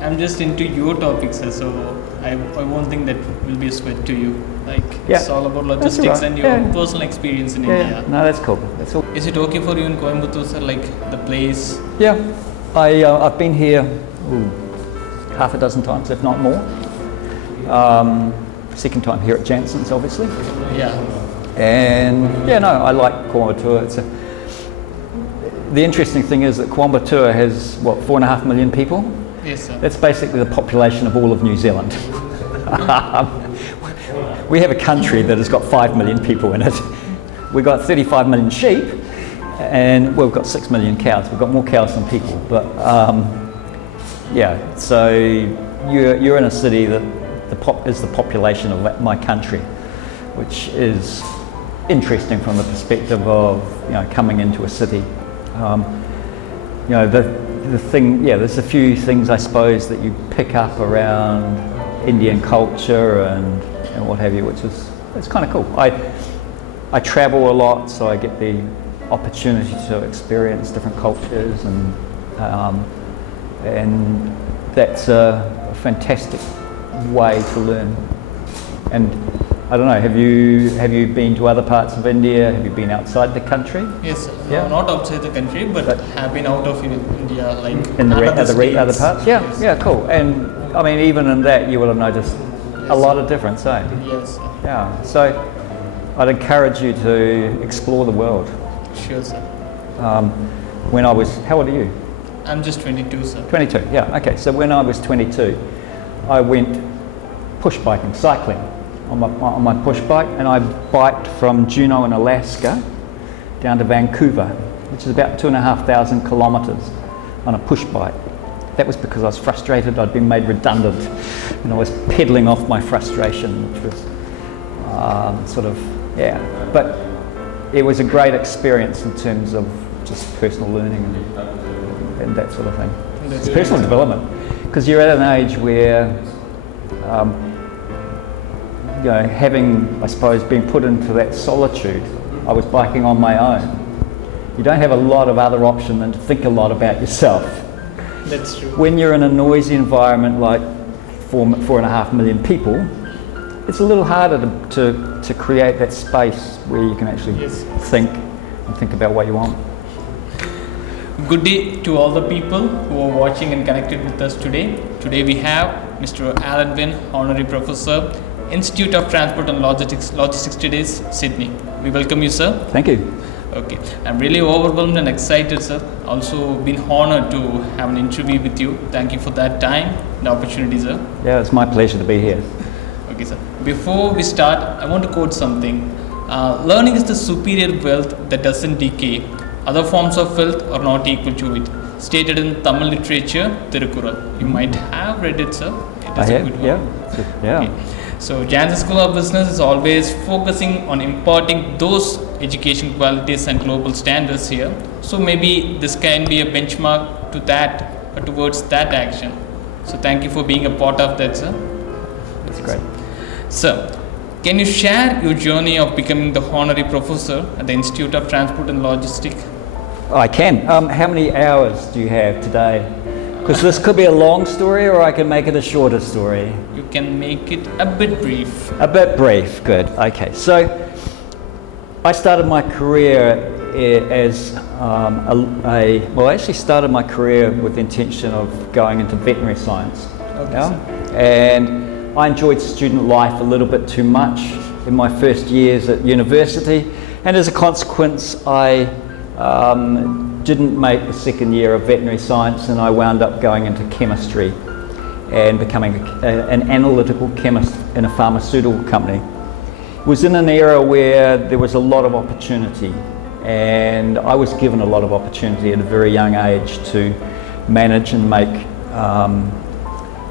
I'm just into your topics, sir, so I won't think that will be a sweat to you. Like, it's all about logistics and your personal experience in India. No, that's cool. That's all. Is it okay for you in Coimbatore, sir, like the place? Yeah, I've been here half a dozen times, if not more. Second time here at Jansen's, obviously. Yeah. And yeah, no, I like Coimbatore. The interesting thing is that Coimbatore has, what, 4.5 million people? Yes, sir. That's basically the population of all of New Zealand. We have a country that has got 5 million people in it. We've got 35 million sheep, and we've got 6 million cows. We've got more cows than people. But yeah, so you're in a city that is the population of my country, which is interesting from the perspective of coming into a city. The thing, there's a few things I suppose that you pick up around Indian culture and what have you, which is it's kind of cool. I travel a lot, so I get the opportunity to experience different cultures, and that's a fantastic way to learn. And I don't know, have you been to other parts of India? Have you been outside the country? Yes, sir. Yeah. No, not outside the country, but have been out of India, like in other parts. Yeah, cool. And I mean, even in that, you will have noticed a lot of difference, eh? Yes, sir. Yeah. So I'd encourage you to explore the world. Sure, sir. How old are you? I'm just 22, sir. 22. Yeah. Okay. So when I was 22, I went push biking, cycling. On my push bike, and I biked from Juneau in Alaska down to Vancouver, which is about 2,500 kilometres on a push bike. That was because I was frustrated. I'd been made redundant, and I was peddling off my frustration, which was But it was a great experience in terms of just personal learning and that sort of thing. It's personal development, because you're at an age where having, I suppose, been put into that solitude, I was biking on my own. You don't have a lot of other option than to think a lot about yourself. That's true. When you're in a noisy environment like 4.5 million people, it's a little harder to create that space where you can actually think about what you want. Good day to all the people who are watching and connected with us today. Today we have Mr. Alan Wynne, Honorary Professor, Institute of Transport and Logistics Studies, Sydney. We welcome you, sir. Thank you. Okay, I'm really overwhelmed and excited, sir. Also been honored to have an interview with you. Thank you for that time and opportunity, sir. Yeah, it's my pleasure to be here. Okay, sir. Before we start, I want to quote something. Learning is the superior wealth that doesn't decay. Other forms of wealth are not equal to it. Stated in Tamil literature, Tirukkural. You might have read it, sir. It is a good one. Yeah. Okay. So Jansen School of Business is always focusing on imparting those education qualities and global standards here. So maybe this can be a benchmark to that or towards that action. So thank you for being a part of that, sir. That's great. Sir, can you share your journey of becoming the Honorary Professor at the Institute of Transport and Logistics? I can. How many hours do you have today? Because this could be a long story, or I can make it a shorter story. You can make it a bit brief. A bit brief, good. Okay, so I started my career as I actually started my career with the intention of going into veterinary science. Okay, and I enjoyed student life a little bit too much in my first years at university, and as a consequence, I didn't make the second year of veterinary science, and I wound up going into chemistry and becoming an analytical chemist in a pharmaceutical company. It was in an era where there was a lot of opportunity, and I was given a lot of opportunity at a very young age to manage and make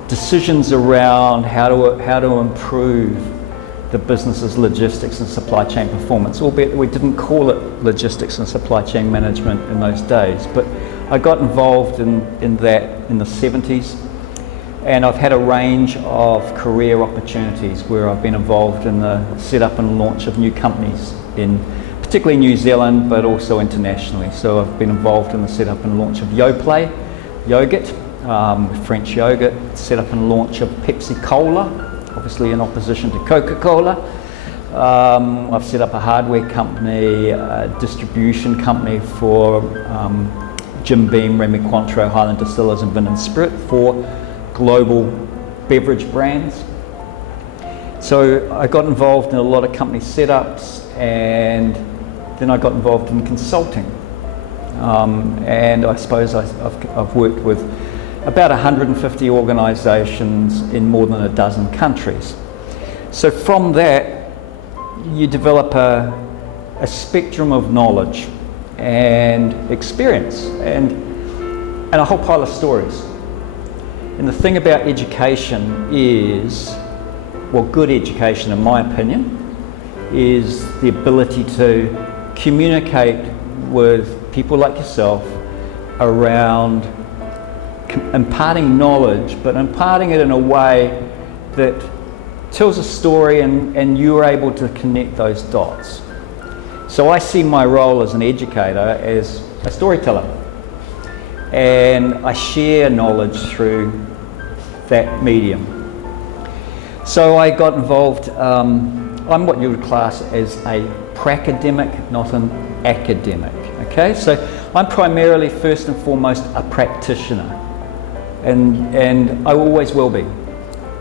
decisions around how to improve the business's logistics and supply chain performance, albeit we didn't call it logistics and supply chain management in those days. But I got involved in that in the 70s, and I've had a range of career opportunities where I've been involved in the setup and launch of new companies in particularly New Zealand, but also internationally. So I've been involved in the setup and launch of Yoplait, yogurt, French yogurt, set up and launch of Pepsi Cola, obviously in opposition to Coca-Cola. I've set up a hardware company, a distribution company for Jim Beam, Remy Cointreau, Highland Distillers and Vin and Spirit for global beverage brands. So I got involved in a lot of company setups, and then I got involved in consulting. And I suppose I've worked with about 150 organisations in more than a dozen countries. So from that, you develop a spectrum of knowledge and experience and a whole pile of stories. And the thing about education is, well, good education in my opinion, is the ability to communicate with people like yourself around imparting knowledge, but imparting it in a way that tells a story and you're able to connect those dots. So I see my role as an educator as a storyteller, and I share knowledge through that medium. So I got involved, I'm what you would class as a pracademic, not an academic, okay? So I'm primarily, first and foremost, a practitioner, and I always will be,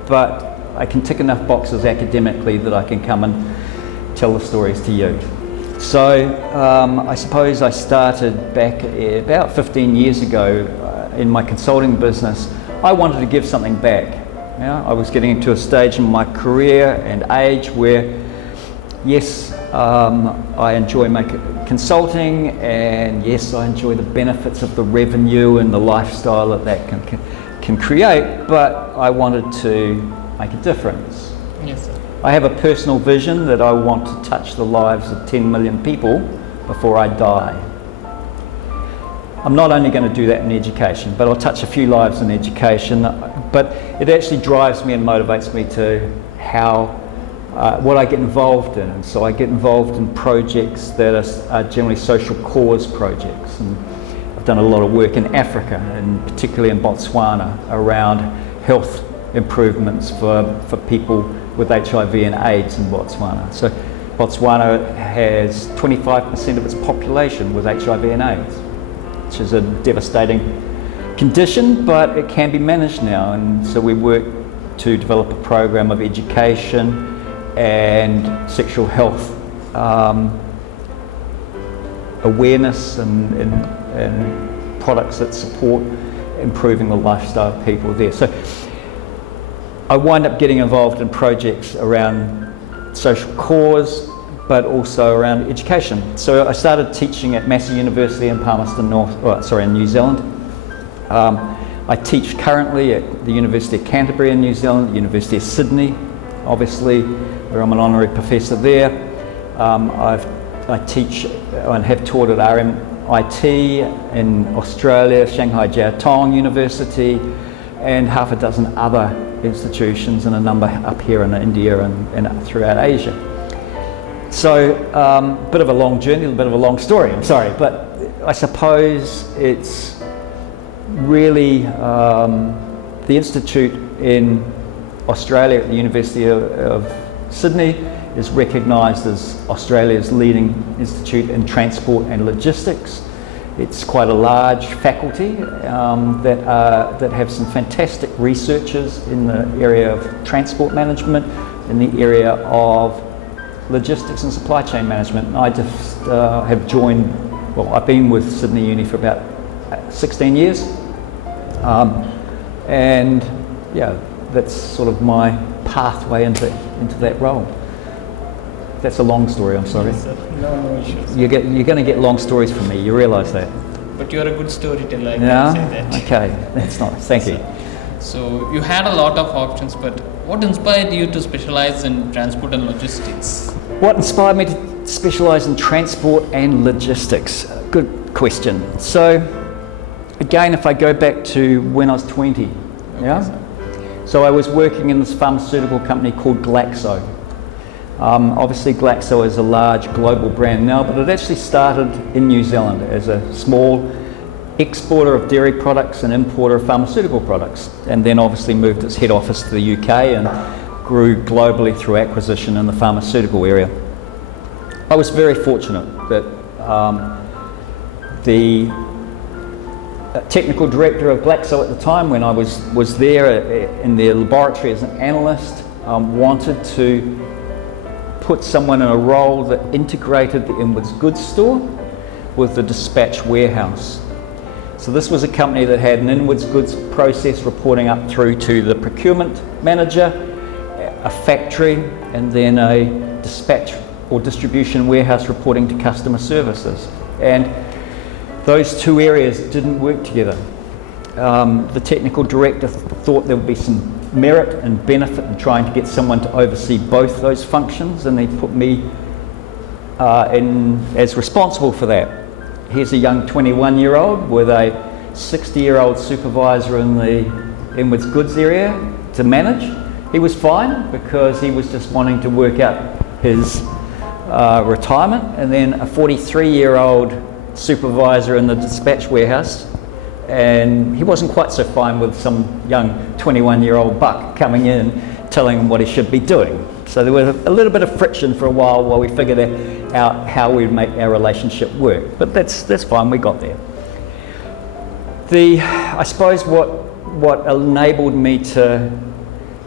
but I can tick enough boxes academically that I can come and tell the stories to you. So I suppose I started back about 15 years ago in my consulting business. I wanted to give something back. Yeah, I was getting into a stage in my career and age where, yes, I enjoy consulting, and yes, I enjoy the benefits of the revenue and the lifestyle that can create, but I wanted to make a difference. Yes, sir. I have a personal vision that I want to touch the lives of 10 million people before I die. I'm not only going to do that in education, but I'll touch a few lives in education, but it actually drives me and motivates me to what I get involved in. And so I get involved in projects that are generally social cause projects. And I've done a lot of work in Africa, and particularly in Botswana, around health improvements for people with HIV and AIDS in Botswana. So Botswana has 25% of its population with HIV and AIDS, which is a devastating condition, but it can be managed now. And so we work to develop a program of education and sexual health awareness and products that support improving the lifestyle of people there. So I wind up getting involved in projects around social cause, but also around education. So I started teaching at Massey University in Palmerston in New Zealand. I teach currently at the University of Canterbury in New Zealand, the University of Sydney, obviously, where I'm an Honorary Professor there. I teach and have taught at RMIT in Australia, Shanghai Jiao Tong University, and half a dozen other institutions, and a number up here in India and throughout Asia. So, bit of a long journey, a bit of a long story, I'm sorry, but I suppose it's really the institute in Australia at the University of Sydney is recognised as Australia's leading institute in transport and logistics. It's quite a large faculty that have some fantastic researchers in the area of transport management, in the area of logistics and supply chain management. I just have joined, well, I've been with Sydney Uni for about 16 years. And yeah, that's sort of my pathway into that role. That's a long story, I'm sorry. Yes, sir. No issues. You're going to get long stories from me, you realise that? But you're a good storyteller, I Yeah? can say that. Okay, that's nice, thank you. So you had a lot of options, but what inspired you to specialize in transport and logistics? What inspired me to specialise in transport and logistics? Good question. So, again, if I go back to when I was 20, yeah? Sir. So I was working in this pharmaceutical company called Glaxo. Obviously Glaxo is a large global brand now, but it actually started in New Zealand as a small exporter of dairy products and importer of pharmaceutical products, and then obviously moved its head office to the UK and grew globally through acquisition in the pharmaceutical area. I was very fortunate that the technical director of Glaxo at the time, when I was there in their laboratory as an analyst, wanted to put someone in a role that integrated the inwards goods store with the dispatch warehouse. So this was a company that had an inwards goods process reporting up through to the procurement manager, a factory, and then a dispatch or distribution warehouse reporting to customer services. And those two areas didn't work together. The technical director thought there would be some merit and benefit in trying to get someone to oversee both those functions, and they put me in as responsible for that. Here's a young 21-year-old with a 60-year-old supervisor in the inwards goods area to manage. He was fine because he was just wanting to work out his retirement, and then a 43-year-old supervisor in the dispatch warehouse, and he wasn't quite so fine with some young 21-year-old buck coming in telling him what he should be doing. So there was a little bit of friction for a while we figured out how we'd make our relationship work. But that's fine, we got there. I suppose what enabled me to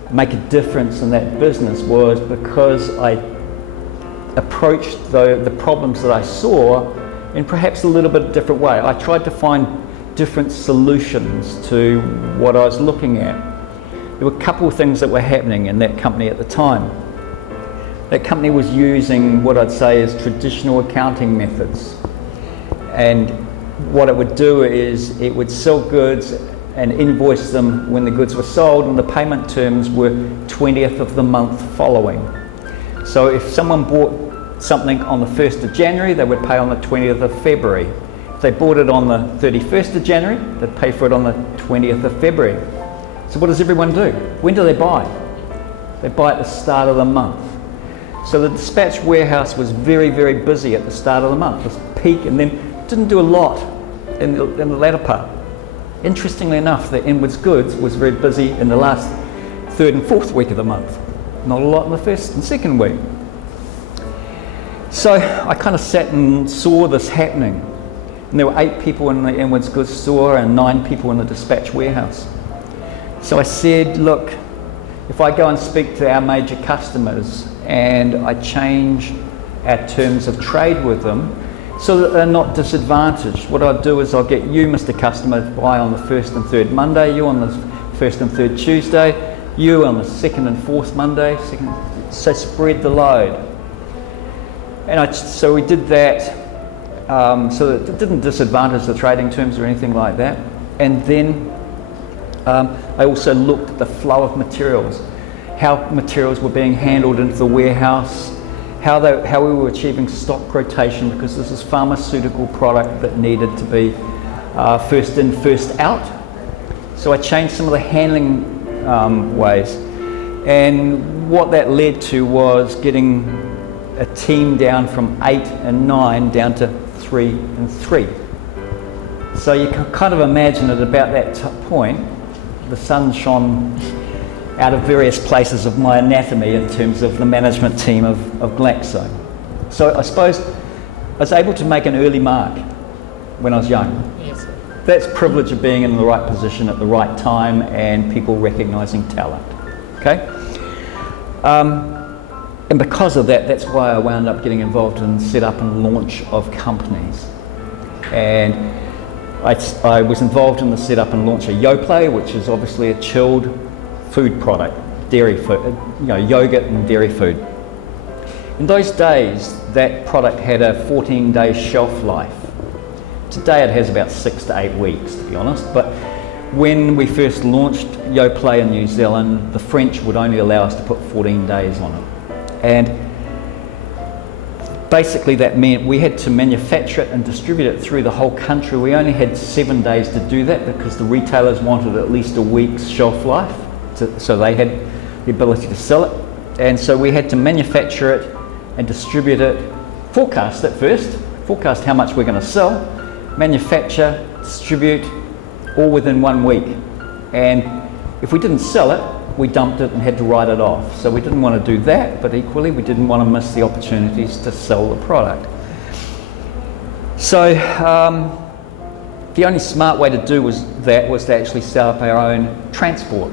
make a difference in that business was because I approached the problems that I saw in perhaps a little bit different way. I tried to find different solutions to what I was looking at. There were a couple of things that were happening in that company at the time. That company was using what I'd say is traditional accounting methods. And what it would do is it would sell goods and invoice them when the goods were sold, and the payment terms were 20th of the month following. So if someone bought something on the 1st of January, they would pay on the 20th of February. If they bought it on the 31st of January, they'd pay for it on the 20th of February. So what does everyone do? When do they buy? They buy at the start of the month. So the dispatch warehouse was very, very busy at the start of the month, this peak, and then didn't do a lot in the latter part. Interestingly enough, the inwards goods was very busy in the last third and fourth week of the month. Not a lot in the first and second week. So I kind of sat and saw this happening. And there were 8 people in the inwards goods store and 9 people in the dispatch warehouse. So I said, look, if I go and speak to our major customers and I change our terms of trade with them so that they're not disadvantaged, what I'll do is I'll get you, Mr. Customer, to buy on the 1st and 3rd Monday, you on the 1st and 3rd Tuesday, you on the 2nd and 4th Monday, so spread the load. And so we did that so that it didn't disadvantage the trading terms or anything like that. And then I also looked at the flow of materials, how materials were being handled into the warehouse, how we were achieving stock rotation, because this is pharmaceutical product that needed to be first in, first out. So I changed some of the handling ways, and what that led to was getting a team down from 8 and 9 down to 3 and 3. So you can kind of imagine at about that point, the sun shone out of various places of my anatomy in terms of the management team of Glaxo. So I suppose I was able to make an early mark when I was young. Yes, sir. That's privilege of being in the right position at the right time and people recognizing talent. Okay? And because of that, that's why I wound up getting involved in set up and launch of companies. And I was involved in the set up and launch of Yoplait, which is obviously a chilled food product, dairy food, yogurt and dairy food. In those days, that product had a 14-day shelf life. Today it has about 6 to 8 weeks, to be honest. But when we first launched Yoplait in New Zealand, the French would only allow us to put 14 days on it. And basically that meant we had to manufacture it and distribute it through the whole country. We only had 7 days to do that because the retailers wanted at least a week's shelf life, so they had the ability to sell it. And so we had to manufacture it and distribute it, forecast it first, forecast how much we're going to sell, manufacture, distribute, all within 1 week. And if we didn't sell it, we dumped it and had to write it off. So we didn't want to do that, but equally we didn't want to miss the opportunities to sell the product. So the only smart way to do was to actually set up our own transport,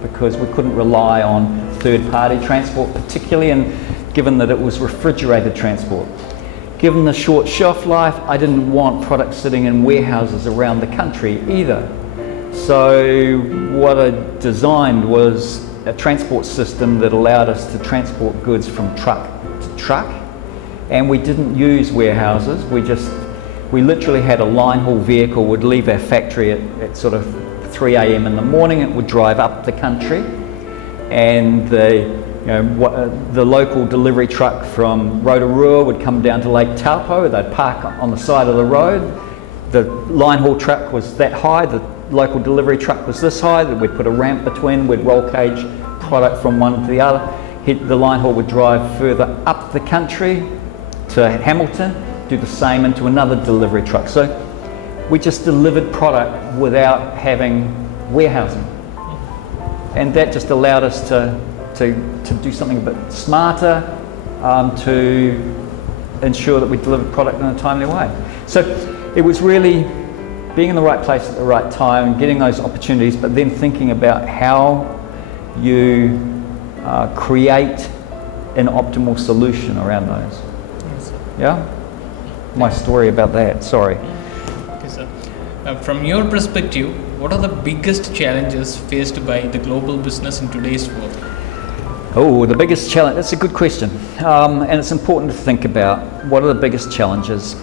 because we couldn't rely on third-party transport, particularly, and given that it was refrigerated transport. Given the short shelf life, I didn't want products sitting in warehouses around the country either. So what I designed was a transport system that allowed us to transport goods from truck to truck, and we didn't use warehouses. We literally had a line haul vehicle would leave our factory at sort of 3 a.m. in the morning. It would drive up the country, and the local delivery truck from Rotorua would come down to Lake Taupo. They'd park on the side of the road. The line haul truck was that high, the local delivery truck was this high, that we'd put a ramp between, we'd roll cage product from one to the other. The line haul would drive further up the country to Hamilton, do the same into another delivery truck. So we just delivered product without having warehousing. And that just allowed us to do something a bit smarter, to ensure that we delivered product in a timely way. So it was really being in the right place at the right time, getting those opportunities, but then thinking about how you create an optimal solution around those. Yes, Yeah? My story about that, sorry. okay, sir. From your perspective, what are the biggest challenges faced by the global business in today's world? Oh, the biggest challenge, that's a good question. And it's important to think about what are the biggest challenges.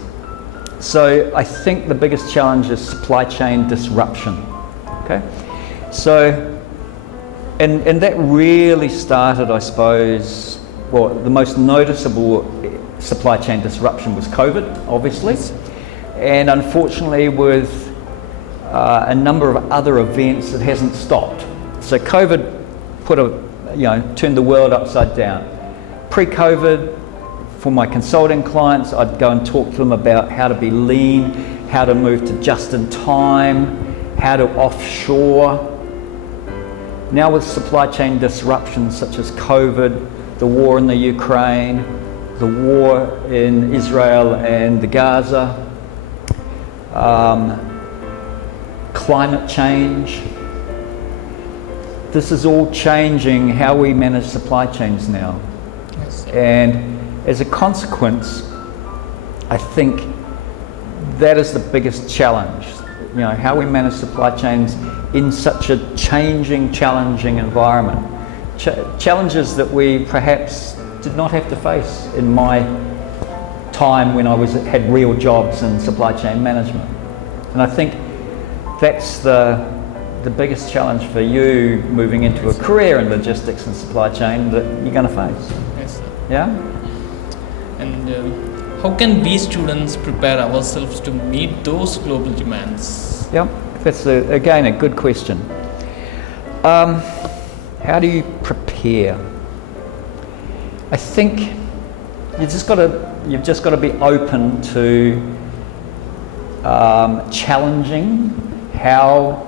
So I think the biggest challenge is supply chain disruption. Okay? So, and that really started, I suppose, well, the most noticeable supply chain disruption was COVID, obviously. And unfortunately, with a number of other events, it hasn't stopped. So COVID turned the world upside down. Pre-COVID, for my consulting clients, I'd go and talk to them about how to be lean, how to move to just-in-time, how to offshore. Now with supply chain disruptions such as COVID, the war in the Ukraine, the war in Israel and the Gaza, climate change, this is all changing how we manage supply chains now. Yes. And as a consequence, I think that is the biggest challenge. How we manage supply chains in such a challenging environment. Challenges that we perhaps did not have to face in my time when I had real jobs in supply chain management. And I think that's the biggest challenge for you moving into a career in logistics and supply chain that you're going to face. Yes, sir. Yeah? And how can we students prepare ourselves to meet those global demands? Yep, that's again a good question. How do you prepare? I think you've just got to be open to challenging how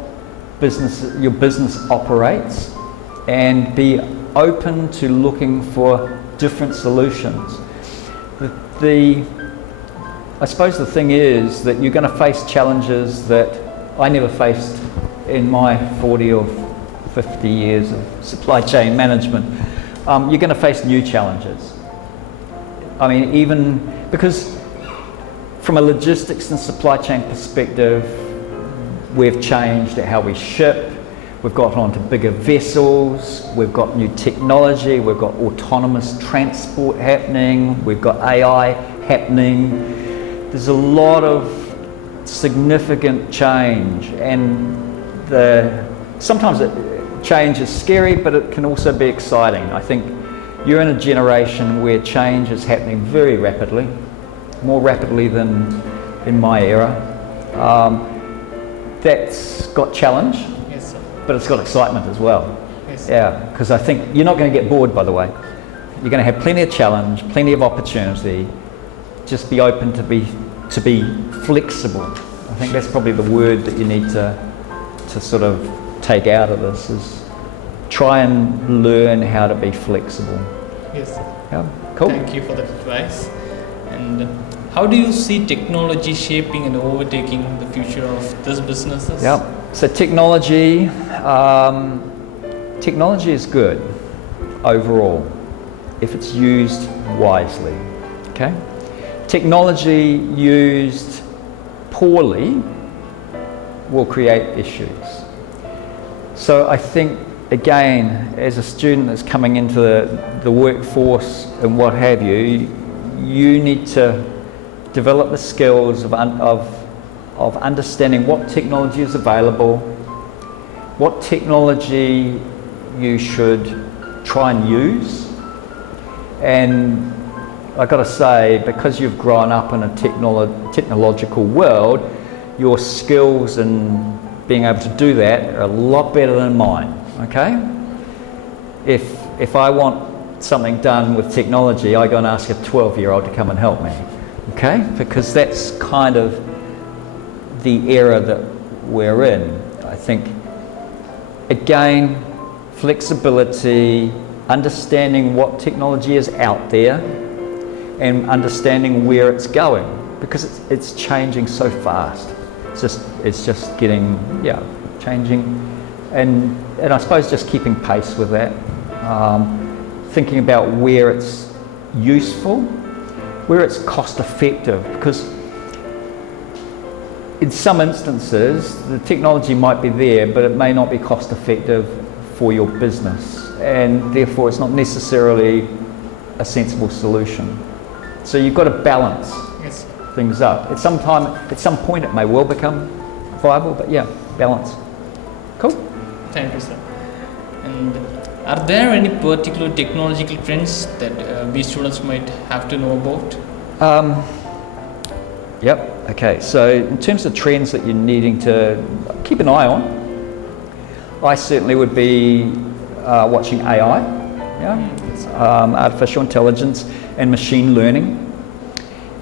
your business operates, and be open to looking for different solutions. I suppose the thing is that you're going to face challenges that I never faced in my 40 or 50 years of supply chain management. You're going to face new challenges. I mean, even because from a logistics and supply chain perspective, we've changed how we ship, we've got onto bigger vessels, we've got new technology, we've got autonomous transport happening, we've got AI happening. There's a lot of significant change, and sometimes change is scary, but it can also be exciting. I think you're in a generation where change is happening very rapidly, more rapidly than in my era. That's got challenge, Yes, sir. but it's got excitement as well. Yes, sir. Yeah, because I think you're not going to get bored, by the way. You're going to have plenty of challenge, plenty of opportunity. Just be open to be to be flexible. I think that's probably the word that you need to sort of take out of this, is try and learn how to be flexible. Yes. Yeah, cool. Thank you for that advice. And how do you see technology shaping and overtaking the future of this businesses? Yeah. So technology is good overall if it's used wisely. Okay. Technology used poorly will create issues. So I think, again, as a student that's coming into the workforce and what have you, you need to develop the skills of understanding what technology is available, what technology you should try and use. And I've got to say, because you've grown up in a technological world, your skills in being able to do that are a lot better than mine, okay? If I want something done with technology, I go and ask a 12-year-old to come and help me, okay? Because that's kind of the era that we're in. I think, again, flexibility, understanding what technology is out there, and understanding where it's going, because it's changing so fast. It's just getting, changing, and I suppose just keeping pace with that. Thinking about where it's useful, where it's cost effective, because in some instances the technology might be there, but it may not be cost effective for your business, and therefore it's not necessarily a sensible solution. So you've got to balance things up. At some point it may well become viable, but yeah, balance. Cool. Thank you, sir. And are there any particular technological trends that we students might have to know about? Yep. Okay. So in terms of trends that you're needing to keep an eye on, I certainly would be watching AI, artificial intelligence and machine learning,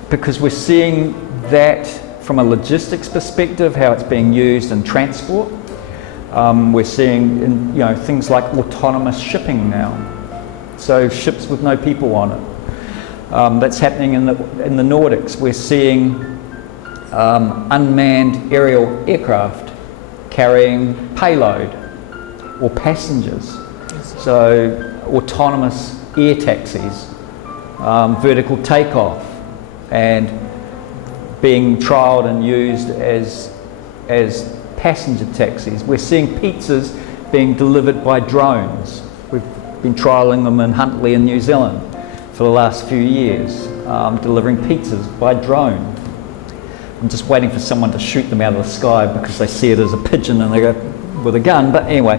because we're seeing that from a logistics perspective, how it's being used in transport. We're seeing things like autonomous shipping now, so ships with no people on it. That's happening in the Nordics. We're seeing unmanned aerial aircraft carrying payload or passengers. So autonomous air taxis, vertical takeoff, and being trialled and used as passenger taxis. We're seeing pizzas being delivered by drones. We've been trialling them in Huntly in New Zealand for the last few years, delivering pizzas by drone. I'm just waiting for someone to shoot them out of the sky because they see it as a pigeon and they go with a gun. But anyway,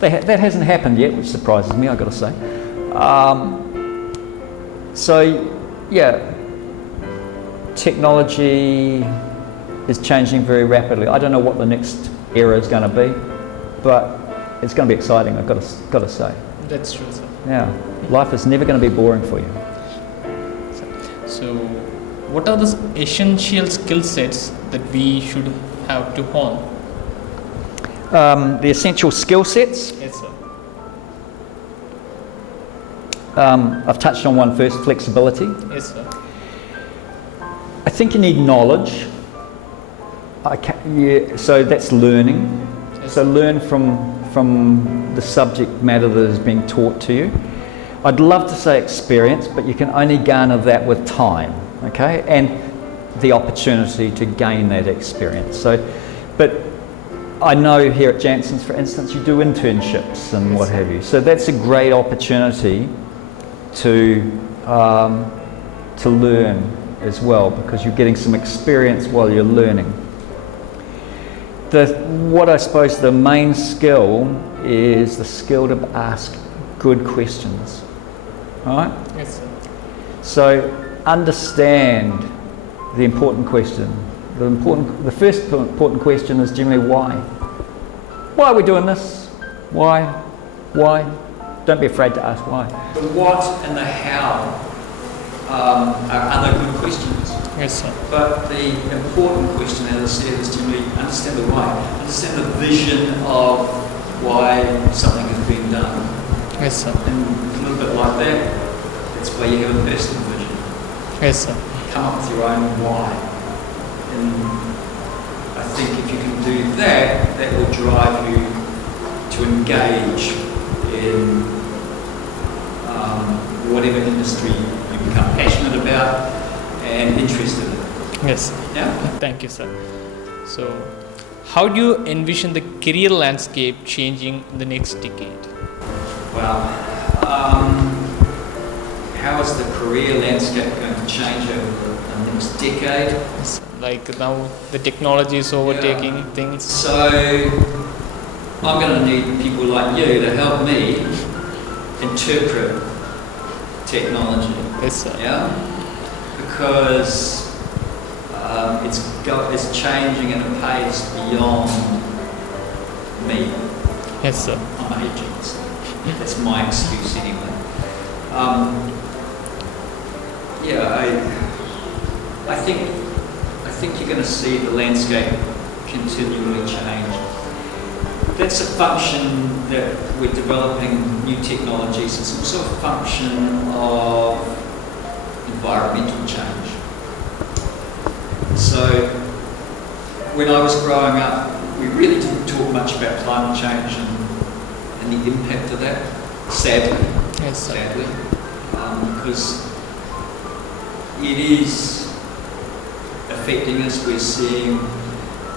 that hasn't happened yet, which surprises me, I've got to say. Technology is changing very rapidly. I don't know what the next era is going to be, but it's going to be exciting, I've got to say. That's true, sir. Yeah, life is never going to be boring for you. So, what are the essential skill sets that we should have to hone? The essential skill sets? Yes, sir. I've touched on one first, flexibility. Yes, sir. I think you need knowledge. So that's learning. Yes. So learn from the subject matter that is being taught to you. I'd love to say experience, but you can only garner that with time, okay? And the opportunity to gain that experience. But I know here at Jansen's, for instance, you do internships and what have you. So that's a great opportunity to learn as well, because you're getting some experience while you're learning. What I suppose the main skill is the skill to ask good questions. All right? Yes, sir. So understand the important question. The first important question is generally why. Why are we doing this? Why? Why? Don't be afraid to ask why. The what and the how are other good questions. Yes, sir. But the important question, as I said, is generally understand the why, understand the vision of why something is being done. Yes, sir. And a little bit like that, that's why you have a personal vision. Yes, sir. Come up with your own why. And I think if you can do that, that will drive you to engage in whatever industry you become passionate about and interested in. Yes. Yeah? Thank you, sir. So, how do you envision the career landscape changing in the next decade? Well, how is the career landscape going to change over the next decade? Yes, like now the technology is overtaking things. So, I'm going to need people like you to help me interpret technology. Yes, sir. Yeah? Because it's changing at a pace beyond me. Yes, sir. I'm aging, so that's my excuse anyway. I think you're going to see the landscape continually change. That's a function that we're developing new technologies. It's also a function of environmental change. So when I was growing up, we really didn't talk much about climate change and the impact of that, sadly. Yes, sir. Sadly. Because it is affecting us. We're seeing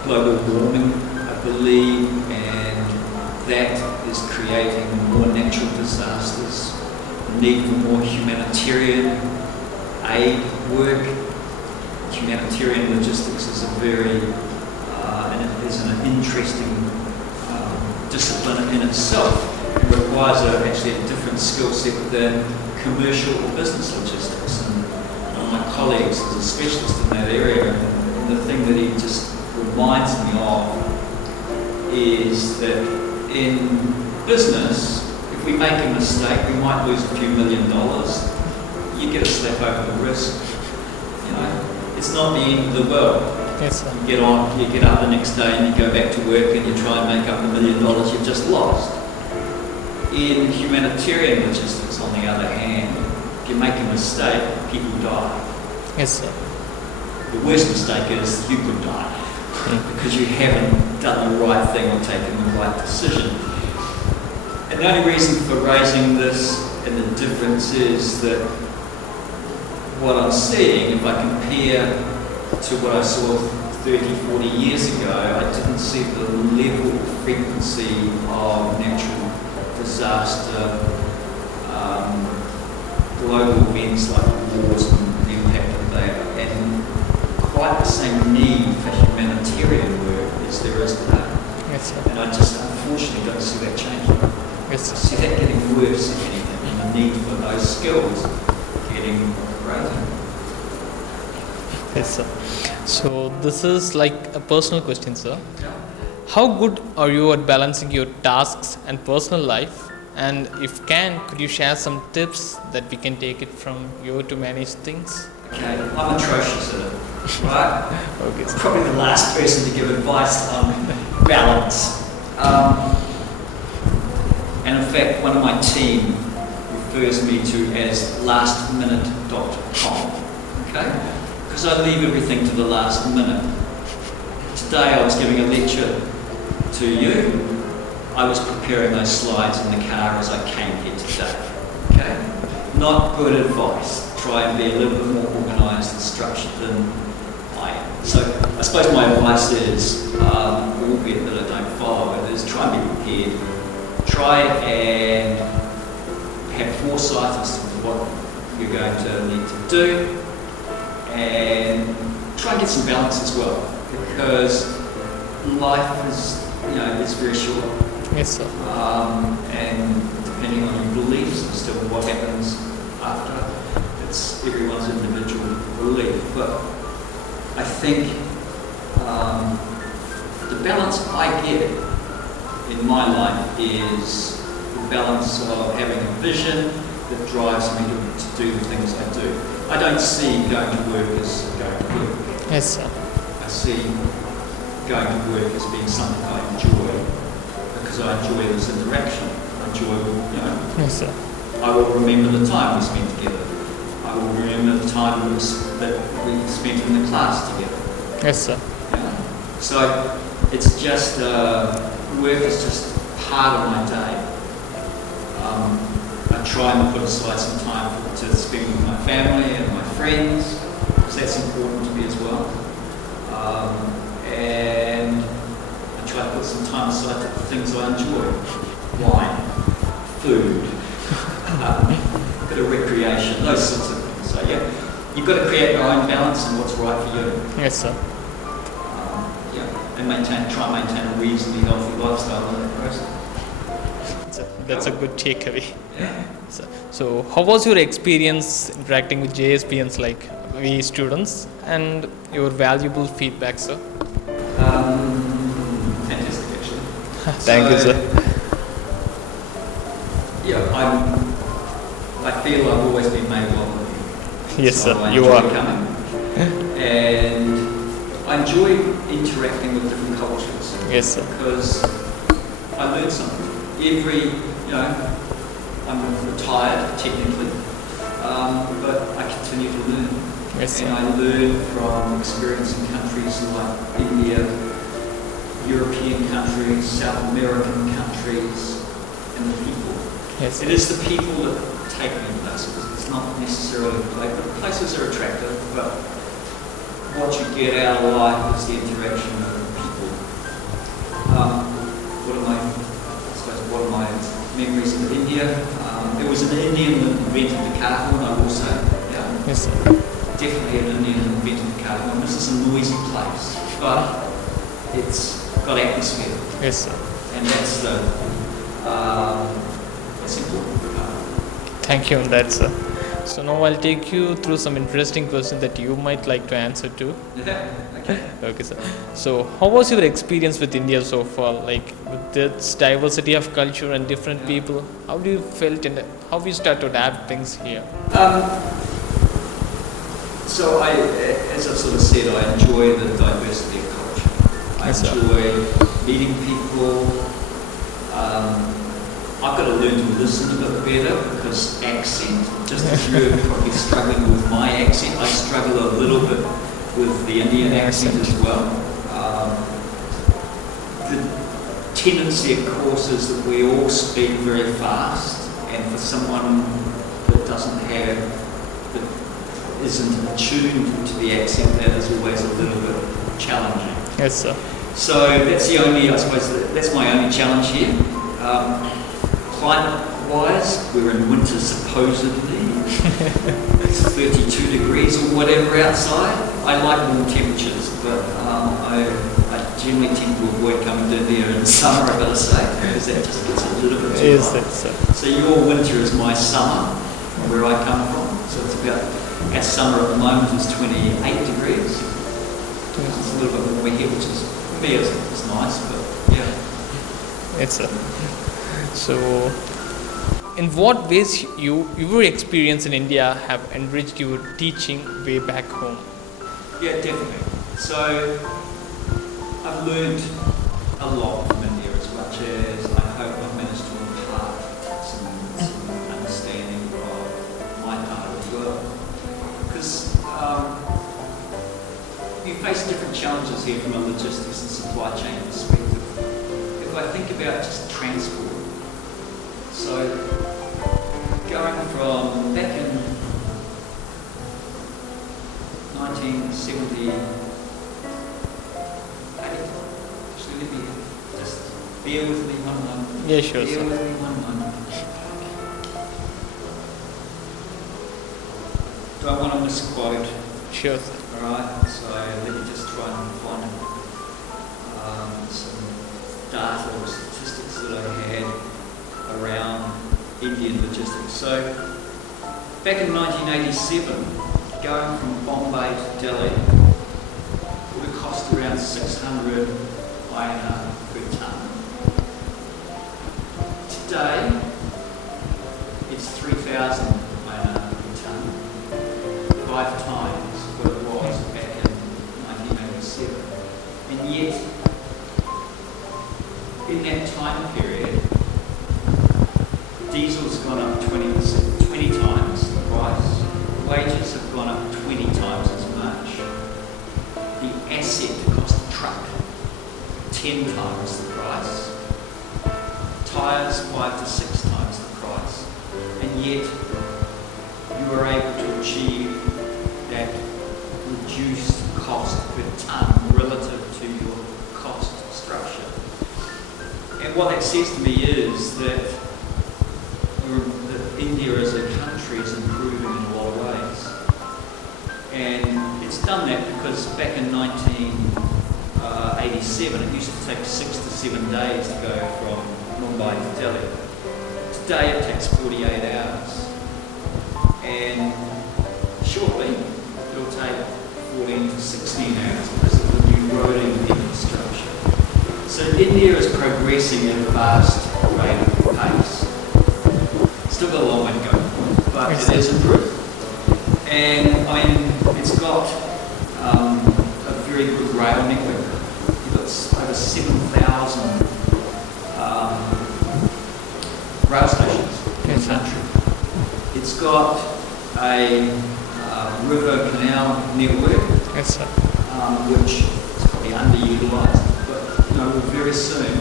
global warming, I believe, and that is creating more natural disasters, the need for more humanitarian aid work. Humanitarian logistics is a very is an interesting discipline in itself. It requires actually a different skill set than commercial or business logistics. And one of my colleagues is a specialist in that area, and the thing that he just reminds me of is that in business, if we make a mistake, we might lose a few $1 million. You get a slap over the wrist. You know, it's not the end of the world. Yes, sir. You get up the next day and you go back to work and you try and make up the $1 million you've just lost. In humanitarian logistics, on the other hand, if you make a mistake, people die. Yes, sir. The worst mistake is you could die because you haven't done the right thing or taken the right decision. And the only reason for raising this and the difference is that what I'm seeing, if I compare to what I saw 30, 40 years ago, I didn't see the level of frequency of natural disaster, global events like wars and the impact of that, and quite the same need for humanitarian work as there is today. Yes, sir. And I just unfortunately don't see that changing. Yes, I sir. see that getting worse, if anything, and the need for those skills getting greater. Yes, sir. So this is like a personal question, sir. How good are you at balancing your tasks and personal life? And if can, could you share some tips that we can take it from you to manage things? Okay, I'm atrocious at it, right? Okay, I'm sir. probably the last person to give advice on balance. And in fact, one of my team refers me to as lastminute.com, okay? Because I leave everything to the last minute. Today I was giving a lecture to you. I was preparing those slides in the car as I came here today. Okay? Not good advice. Try and be a little bit more organised and structured than I am. So I suppose my advice is, albeit that I don't follow it, is try and be prepared. Try and have foresight as to what you're going to need to do. And try and get some balance as well, because life is, it's very short. Yes, sir. And depending on your beliefs as to what happens after, it's everyone's individual belief. But I think the balance I get in my life is the balance of having a vision that drives me to do the things I do. I don't see going to work as going to work. Yes, sir. I see going to work as being something I enjoy because I enjoy this interaction. I enjoy, Yes, sir. I will remember the time we spent together. I will remember the time that we spent in the class together. Yes, sir. So it's just, work is just part of my day. I try and put aside some time to spend with my family and my friends, because that's important to me as well. And I try to put some time aside for the things I enjoy. Wine, food, bit of recreation, those sorts of things. So yeah, you've got to create your own balance and what's right for you. Yes, sir. And try and maintain a reasonably healthy lifestyle in that process. That's a good takeaway. Yeah. So how was your experience interacting with JSBians like we students and your valuable feedback, sir? Fantastic, actually. Thank you, sir. Yeah, I feel I've always been made welcome. Yes, So sir. I You enjoy are. coming. And I enjoy interacting with different cultures. Yes, sir. Because I learn something. I'm retired technically, but I continue to learn. Yes, sir. And I learn from experience in countries like India, European countries, South American countries, and the people. Yes, It is the people that take me places. It's not necessarily the place, but the places are attractive, but what you get out of life is the interaction with people. One of my memories of India, there was an Indian that invented the car horn, I will say. Yeah. Yes, sir. Definitely an Indian that invented the car horn. This is a noisy place, but it's got atmosphere, Yes, sir. and that's important. Thank you on that, sir. So now I'll take you through some interesting questions that you might like to answer to. Yeah, okay. Okay, sir. So how was your experience with India so far? Like with this diversity of culture and different people, how do you felt and how you start to adapt things here? So as I've sort of said, I enjoy the diversity of culture. I Yes, sir. enjoy meeting people. I've got to learn to listen a bit better because accent, just as you're probably struggling with my accent, I struggle a little bit with the Indian accent as well. The tendency, of course, is that we all speak very fast, and for someone that isn't attuned to the accent, that is always a little bit challenging. Yes, sir. So that's that's my only challenge here. Climate-wise, we're in winter supposedly. It's 32 degrees or whatever outside. I like warm temperatures, but I generally tend to avoid coming to India in summer, I've got to say, because that just gets a little bit too Yes, hot. sir. So your winter is my summer, where I come from. So it's about, our summer at the moment is 28 degrees. It's a little bit warmer here, which is, for me, it's nice, but yeah. Yes, sir. So in what ways your experience in India have enriched your teaching way back home? Yeah, definitely. So I've learned a lot from India, as much as I hope I've managed to impart some understanding of my part as well. Because you face different challenges here from a logistics and supply chain perspective. If I think about just transport, so going from back in 1970, actually let me just bear with me one moment. Yeah, sure, Bear sir. with me one moment. Do I want to misquote? Sure, sir. Alright, so let me just try and find some data or statistics that I had around Indian logistics. So back in 1987, going from Bombay to Delhi would have cost around 600 INR per tonne. Today, it's 3,000 iron per tonne, 5 times what it was back in 1987. And yet, in that time period, diesel's gone up 20 times the price, wages have gone up 20 times as much, the asset cost of truck 10 times the price, tyres 5 to 6 times the price, and yet you were able to achieve that reduced cost per tonne relative to your cost structure. And what that says to me is that India as a country is improving in a lot of ways. And it's done that because back in 1987 it used to take 6 to 7 days to go from Mumbai to Delhi. Today it takes 48 hours. And shortly it'll take 14 to 16 hours because of the new roading infrastructure. So India is progressing at a fast rate of pace. Still got a long way to go, but it is improved. And I mean, it's got a very good rail network. You've got over 7,000 rail stations in the country. It's got a river canal network, which is probably underutilised, but very soon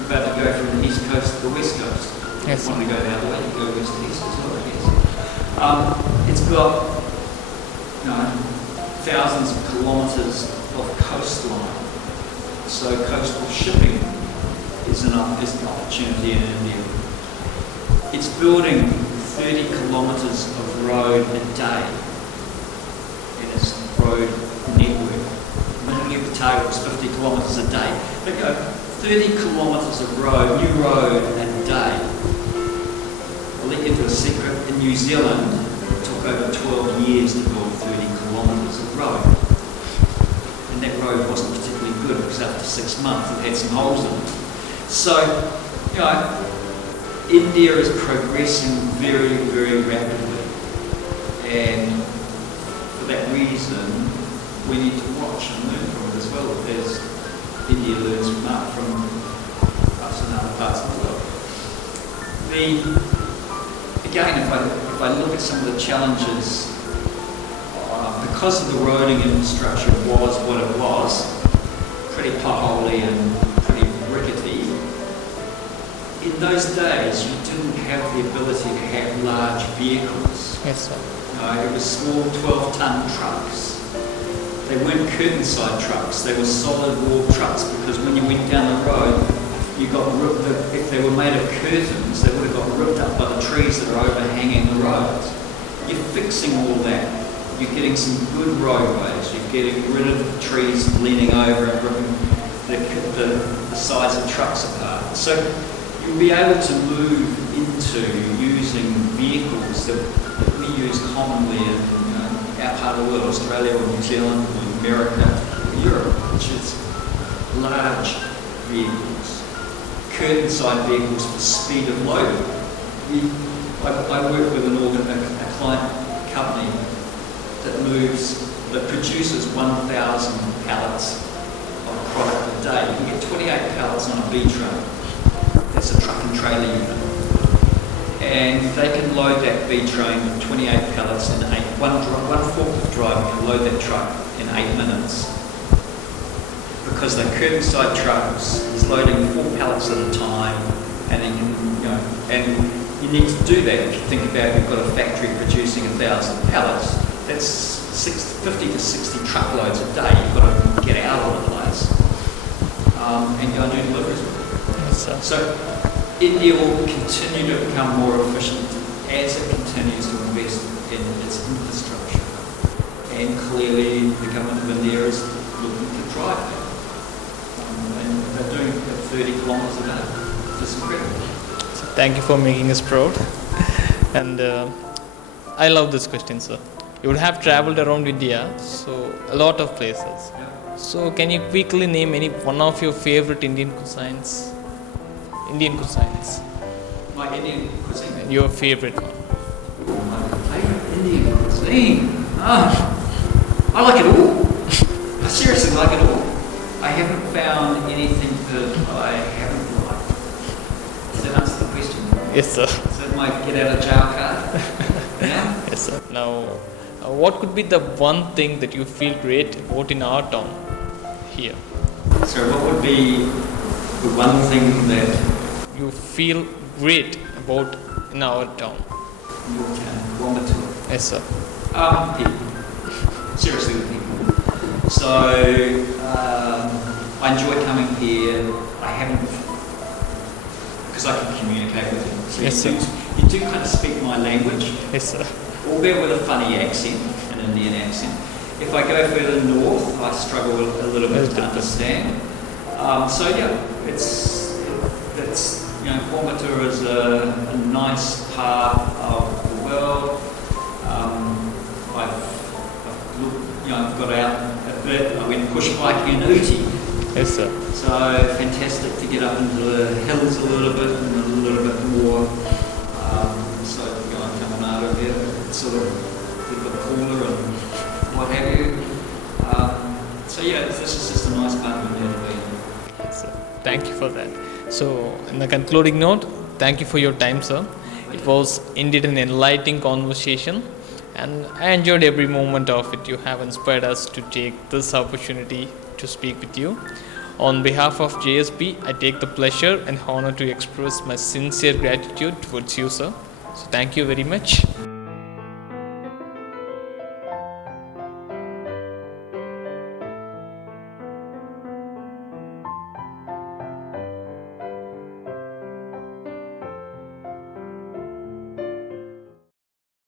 we're about to go from the east coast to the west coast. If you want to go the other way, you go west to east as well, I guess. It's got thousands of kilometres of coastline. So coastal shipping is an opportunity in India. It's building 30 kilometres of road a day in its road network. Originally the target was 50 kilometres a day. But 30 kilometres of road, new road a day. I'll let you into a secret. In New Zealand, it took over 12 years to build 30 kilometres of road. And that road wasn't particularly good because after 6 months it had some holes in it. So, India is progressing very, very rapidly. And for that reason, we need to watch and learn from it as well as India learns from us and other parts of the world. Again, if I look at some of the challenges, because of the roading infrastructure was what it was, pretty potholy and pretty rickety, in those days you didn't have the ability to have large vehicles. Yes, sir. It was small 12-tonne trucks. They weren't curtain-side trucks, they were solid wall trucks because when you went down the road, you got ripped. If they were made of curtains, they would have got ripped up by the trees that are overhanging the roads. You're fixing all that. You're getting some good roadways. You're getting rid of the trees leaning over and ripping the sides of trucks apart. So you'll be able to move into using vehicles that we use commonly in our part of the world, Australia or New Zealand or America or Europe, which is large vehicles, curtain-side vehicles for speed of load. I work with a client company that produces 1,000 pallets of product a day. You can get 28 pallets on a B truck. That's a truck and trailer unit. And they can load that B train with 28 pallets in one forklift driver can load that truck in 8 minutes. Because they're curtain-side trucks, he's loading 4 pallets at a time, and then and you need to do that if you think about you've got a factory producing 1,000 pallets, that's 50 to 60 truckloads a day you've got to get out of the place and go and do deliveries with it. Yes, sir. So India will continue to become more efficient as it continues to invest in its infrastructure. And clearly the government of India is looking to drive that. And they're doing it 30 kilometres a day. It's incredible. So thank you for making us proud. And I love this question, sir. You would have travelled around India, so a lot of places. Yeah. So can you quickly name one of your favorite Indian cuisines? My Indian cuisine. Your favorite one. My favourite Indian cuisine? I like it all. I seriously like it all. I haven't found anything that I haven't liked. Does that answer the question? Yes, sir. Is that my get out of jail card? Yeah? Yes, sir. Now, what could be the one thing that you feel great about in our town here? So what would be the one thing that You feel great about in our town? your town, Wambatua? Yes, sir. People. Seriously, the people. So, I enjoy coming here. I haven't, because I can communicate with them. So Yes, you do kind of speak my language, Yes, sir. albeit with a funny accent, an Indian accent. If I go further north, I struggle a little bit to understand. So yeah, it's Wambatua is a nice part of the world. I've got out a bit. I went bush biking in Uti, Yes, sir. so fantastic to get up into the hills a little bit and a little bit more. So coming out of here, it's sort of a little bit cooler and what have you. So yeah, this is just a nice part of India to be in. Yes, sir. Thank you for that. So, in the concluding note, thank you for your time, sir. It was indeed an enlightening conversation, and I enjoyed every moment of it. You have inspired us to take this opportunity to speak with you. On behalf of JSB, I take the pleasure and honor to express my sincere gratitude towards you, sir. So, thank you very much.